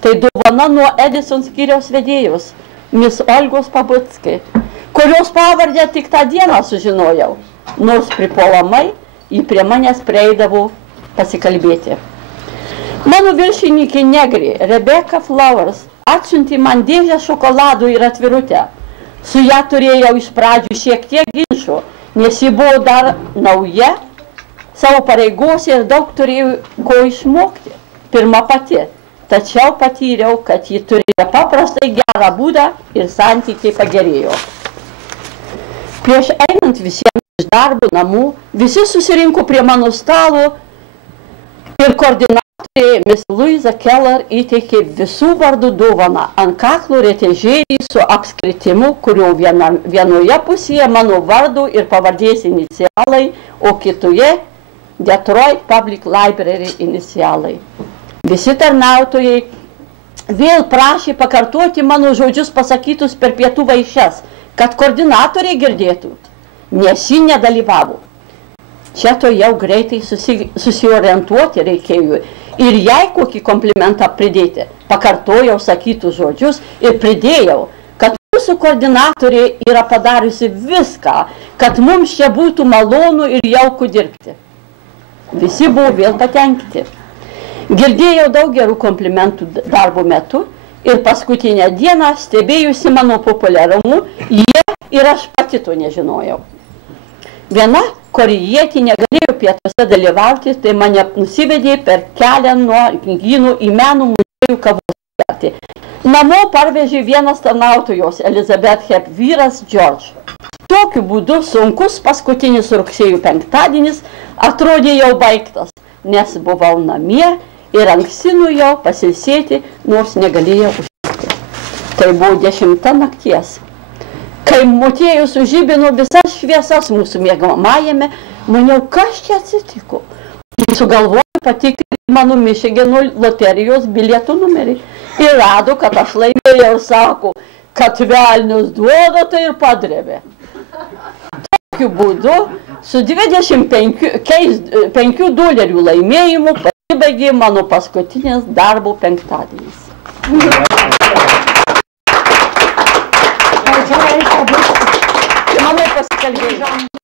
Tai dovana nuo Edison skyriaus vedėjos, Miss Olgos Pabuckai, kurios pavardę tik tą dieną sužinojau, nors pripuolamai jį prie manęs prieidavo pasikalbėti. Mano viršininkė negrė, Rebecca Flowers, atsiuntė man dėžę šokoladų ir atvirutę. Su ją turėjau iš pradžių šiek tiek ginčų, nes ji buvo dar nauja savo pareigose ir daug turėjau ko išmokti. Pirma pati. Tačiau patyriau, kad ji turėjo paprastai gerą būdą ir santykiai pagerėjo. Prieš einant visiems iš darbo namų, visi susirinko prie mano stalo ir koordinatorė Miss Louisa Keller įteikė visų vardų dovaną ant kaklo rėtežėlį su apskritimu, kurio vienoje pusėje mano vardo ir pavardės inicialai, o kitoje Detroit Public Library inicialai. Visi tarnautojai vėl prašė pakartoti mano žodžius pasakytus per pietų vaišes, kad koordinatoriai girdėtų, nes ji nedalyvavo. Čia to jau greitai susiorientuoti reikėjo ir jai kokį komplimentą pridėti. Pakartojau sakytus žodžius ir pridėjau, kad mūsų koordinatorė yra padariusi viską, kad mums čia būtų malonu ir jauku dirbti. Visi buvo vėl patenkinti. Girdėjau daug gerų komplimentų darbo metu ir paskutinę dieną stebėjusi mano populiarumu, jie ir aš pati to nežinojau. Viena korėjietė negalėjo pietuose dalyvauti, tai mane nusivedė per kelią nuo knygynų į Meno muziejų kavos gerti. Namo parvežė vienas tarnautojos, Elizabeth Hep vyras George. Tokiu būdu sunkus paskutinis rugsėjo penktadienis atrodė jau baigtas, nes buvau namie ir anksti nuėjau pasilsėti, nors negalėjau užmigti. Tai buvo 10 nakties. Kai motiejus sužibino visas šviesas mūsų miegamajame, maniau, kas čia atsitiko. Sugalvoju patikrinti mano Michigano loterijos bilietų numerį ir rado, kad aš laimėjau ir sako, kad velnius duoda, tai ir padrėbė. Tokiu būdu su 25 $5 laimėjimu pasibaigė mano paskutinis darbo penktadienis. Mano pasikalbėjimą.